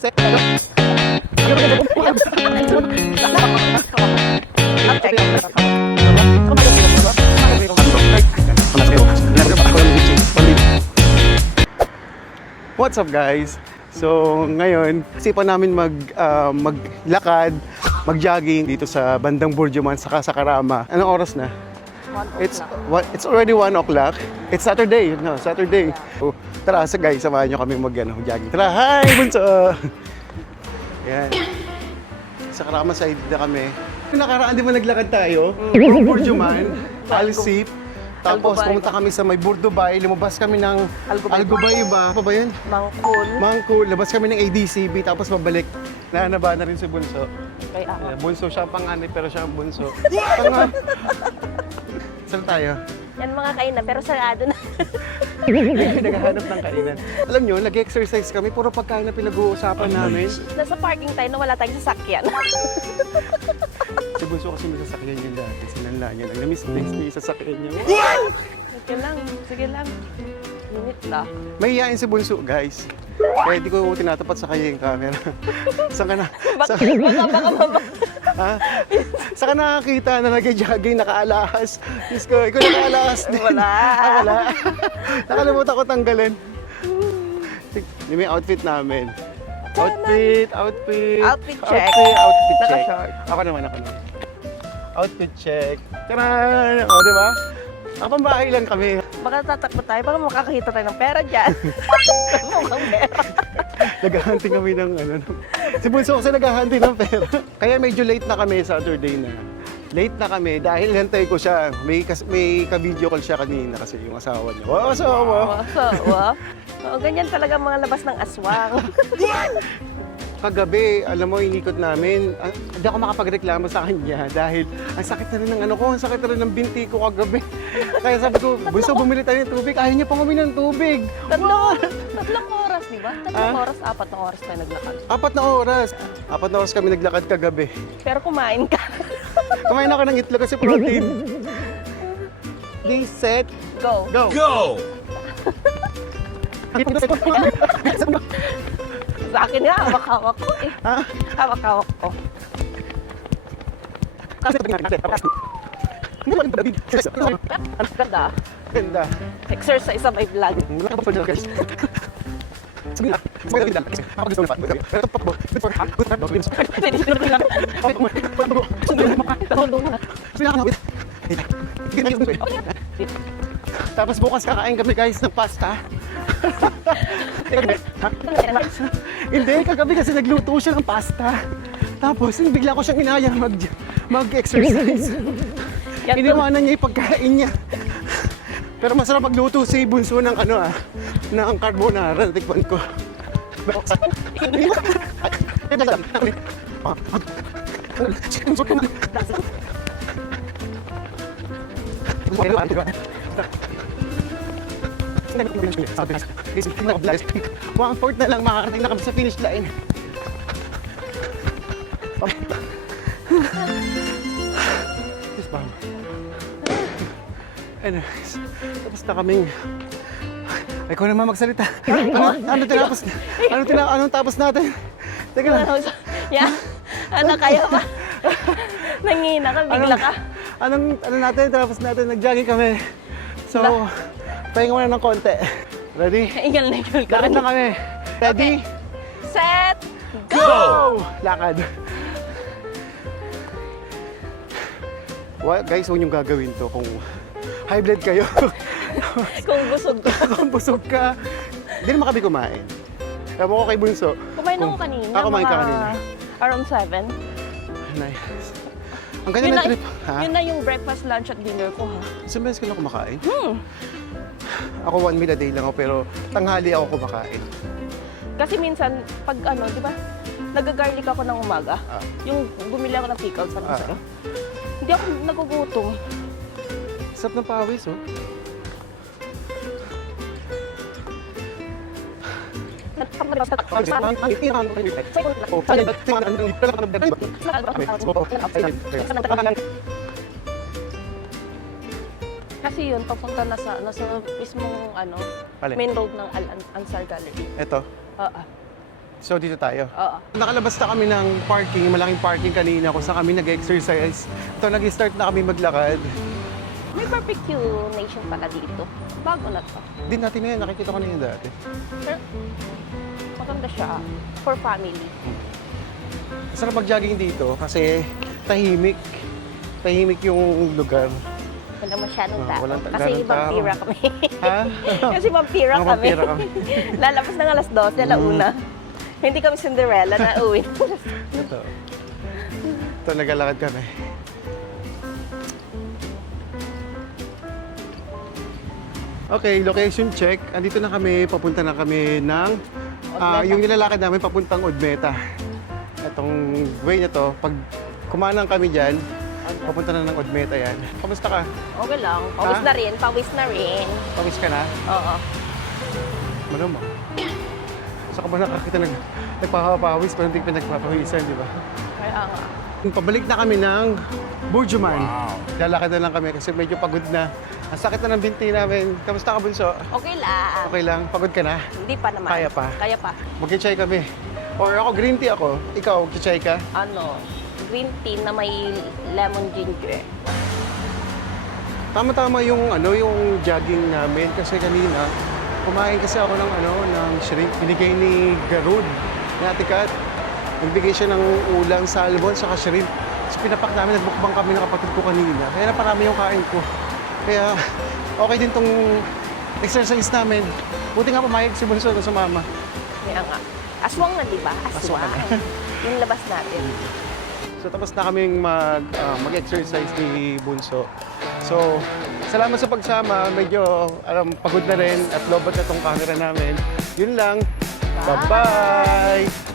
What's up guys? So ngayon, isipan namin maglakad, mag-jogging dito sa bandang Burjuman saka sa Carama. Anong oras na? It's already 1 o'clock. It's Saturday, no? Saturday. So, tara sa guys, samahan nyo kami mag-jogging. Tara, hi bunso! Yan. Sa Carama side na kami. Nakaraan di ba naglakad tayo? Burjuman, Alsip. Tapos pumunta kami sa may Burdubay, lumabas kami ng Algubay ba? Apa ba yun? Mangkul. Labas kami ng ADCB, tapos pabalik. Nanaba na rin si Bunso. Kay ako. Bunso siya pang-ani, pero siya ang bunso. Saan tayo? Yan mga kainan, pero sarado na. Naghahanap ng kainan. Alam nyo, nag-exercise kami, puro pagkain na pinag-uusapan namin. Nasa parking tayo na wala tayong sasakyan. Si Bunso kasi may sasakyan niya dati. Sinanla niya lang. Na-miss niya yung sasakyan niya. Sige lang. Minute na. Mahihain si Bunso, guys. Kaya di ko tinatapat sa kanya yung camera. Saan ka na? Baka. Ha? Saan ka nakakita na nag-jogging, naka-alahas? Diyos ko, ikaw naka-alahas din. Wala. Wala. Nakalimutan ko tanggalin. Yung may outfit namin. Outfit check. Naka-short. Ako naman. Outfit check. Tara! O, di ba? Nakapambahay lang kami. Baka tatakbo tayo, baka makakakita tayo ng pera dyan. Mukhang pera. Naghahunting kami ng Si Bunso kasi naghahunting ng pera. Kaya medyo late na kami Saturday na. Late na kami dahil hantay ko siya. May ka-video call siya kanina kasi yung asawa niya. Wow, asawa! Asawa? Oo, ganyan talaga mga labas ng aswang. Kagabi, alam mo, inikot namin. Hindi ako makapagreklamo sa kanya dahil ang sakit na rin ng ang sakit na rin ng binti ko kagabi. Kaya sabi ko, Bunso, bumili tayo ng tubig. Ayaw niya pang uminom ng tubig. Tatlong oras, di ba? Tatlong oras, 4 na oras tayo naglakad. 4 na oras. 4 na oras kami naglakad kagabi. Pero kumain ka. Kumain ako ng itlog kasi protein. Day, set, Go! go! Sa akin nga, hawak-hawak ko eh. Ha? Hawak-hawak ko. Ganda. Ganda. Exercise sa may vlog. Wala ka pa pala guys. Sige na. Sige na. Ako gusto na pa. Pero pakbo. Before hot. Good hot. Tapos bukas kakain kami guys ng pasta. Hindi, kagabi kasi nagluto siya ng pasta. Tapos bigla ko siyang inayang mag-exercise. Iniwanan niya yung pagkain niya. Pero masarap magluto si Bunso ng ng carbonara. Tikman ko. One-fourth na lang makakarating na kami sa finish line. Anyways, tapos na kaming... Ay, ko naman magsalita. Anong tapos natin? Teka lang. Yeah. Kaya ba? Nangina ka, bigla ka. Ano natin, tapos natin, nag-jogging kami. So, pahinga muna ng konti. Ready? Ingal ka. Lakad na kami. Ready? Set! Go! Lakad. Guys, huwag niyong gagawin to kung high blood kayo. Kung busog ka. Kung busog ka. Hindi naman kami kumain. Tama ko kay Bunso. Kumain ako kanina. Kumain ka kanina. Around 7. Nice. Ang ganda ng trip. Yun na yung breakfast, lunch at dinner ko ha. Isang beses ka lang kumakain? Ako 1 meal a day lang ako pero tanghali ako kumakain. Kasi minsan, pag di ba, nag-garlic ako ng umaga. Yung bumili ako ng pickles, sabi ko sa'yo. Hindi ako nagugutom. Sarap ng pawis, oh. Kasi yun, papunta na sa mismong main road ng Ansar Gallery. Ito? Oo. So dito tayo. Oo. Nakalabas na kami ng parking, malaking parking kanina kung saan kami nag-exercise. Ito, nag-start na kami maglakad. May barbecue nation pala dito. Bago na to. Di natin na yan, nakikita ko na yun dati. Pero maganda siya for family. Sarap mag-jogging dito kasi tahimik. Tahimik yung lugar. Wala masyadong tao. walang Kasi ganun tao. vampira kami. Ha? Kasi vampira Mga kami. vampira kami. Lalabas ng alas 12, alauna. Hindi kami Cinderella na uwi. Ito. Ito, naglalakad kami. Okay, location check. Andito na kami, papunta na kami ng... Odmeta. yung nilalakad namin papuntang Odmeta. Itong way na to, pag kumanang kami dyan, papunta na ng Odmeta yan. Kamusta ka? Okay lang. Pawis Ha? na rin. Pawis na rin. Pawis ka na? Oo. Malamang. Saan ka ba nakakita nagpapawis pero hindi pinagpapawisan, di ba? Kaya nga. Pabalik na kami ng Burjuman. Lalakad na lang kami kasi medyo pagod na. Ang sakit na ng binti namin. Kamusta ka, Bunso? Okay lang. Okay lang? Pagod ka na? Hindi pa naman. Kaya pa? Kaya pa. Mag-chai kami. Or ako, green tea ako. Ikaw, chai ka? Ano, green tea na may lemon ginger. Tama-tama yung yung jogging namin kasi kanina kumain kasi ako ng shrimp binigay ni Garud, ni Ate Kat. Nagbigay siya ng ulang, salmon, saka shrimp. So pinapak namin, nagbukbang kami ng kapatid ko kanina. Kaya naparami yung kain ko. Kaya okay din tong exercise namin. Buti nga pumayag si Bunso na sumama. Kaya nga. Aswang na, di ba? Aswang Aswang. na. Yung labas natin. So tapos na kaming mag-exercise ni Bunso. So, salamat sa pagsama. Medyo pagod na rin at lobot na tong camera namin. Yun lang. Bye. Bye-bye!